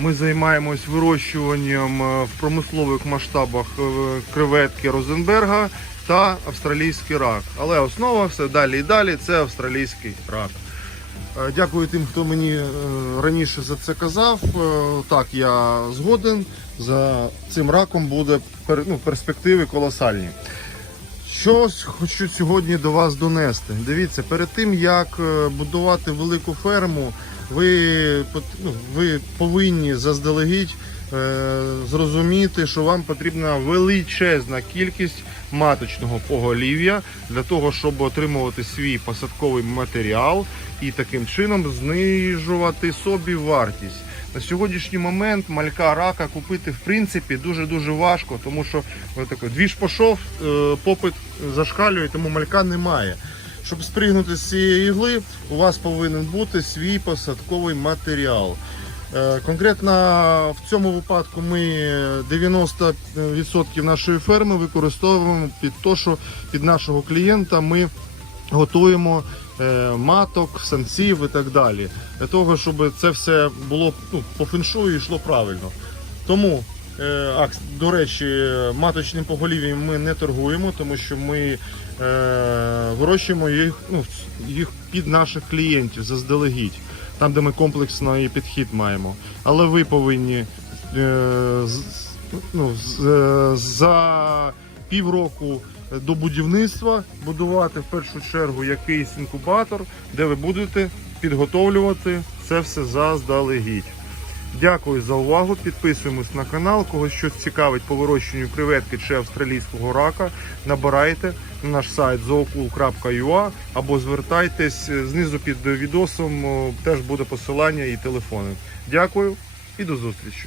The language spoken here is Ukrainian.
Ми займаємось вирощуванням е, в промислових масштабах е, креветки Розенберга та австралійський рак. Але основа все далі і далі це австралійський рак. Е, Дякую тим, хто мені раніше за це казав. Так, я згоден. За цим раком буде ну, перспективи колосальні. Що хочу сьогодні до вас донести? Дивіться, перед тим як будувати велику ферму, ви, ну, ви повинні заздалегідь е, зрозуміти, що вам потрібна величезна кількість маточного поголів'я для того, щоб отримувати свій посадковий матеріал і таким чином знижувати собі вартість. На сьогоднішній момент малька рака купити в принципі дуже дуже важко, тому що ви такий двіж пішов, е, попит зашкалює, тому малька немає. Щоб спригнути з цієї ігли, у вас повинен бути свій посадковий матеріал. Е, Конкретно в цьому випадку ми 90% нашої ферми використовуємо під те, що під нашого клієнта ми готуємо е, маток, самців і так далі. Для того, щоб це все було ну, по феншую і йшло правильно. Тому, а, до речі, маточним поголів'ям ми не торгуємо, тому що ми е, вирощуємо їх, ну, їх під наших клієнтів заздалегідь, там, де ми комплексний підхід маємо. Але ви повинні е, ну, е, за півроку до будівництва будувати в першу чергу якийсь інкубатор, де ви будете підготовлювати це все заздалегідь. Дякую за увагу. Підписуємось на канал. Кого щось цікавить по вирощенню креветки чи австралійського рака, набирайте на наш сайт zookul.ua або звертайтесь е, знизу під відосом. Теж буде посилання і телефони. Дякую і до зустрічі.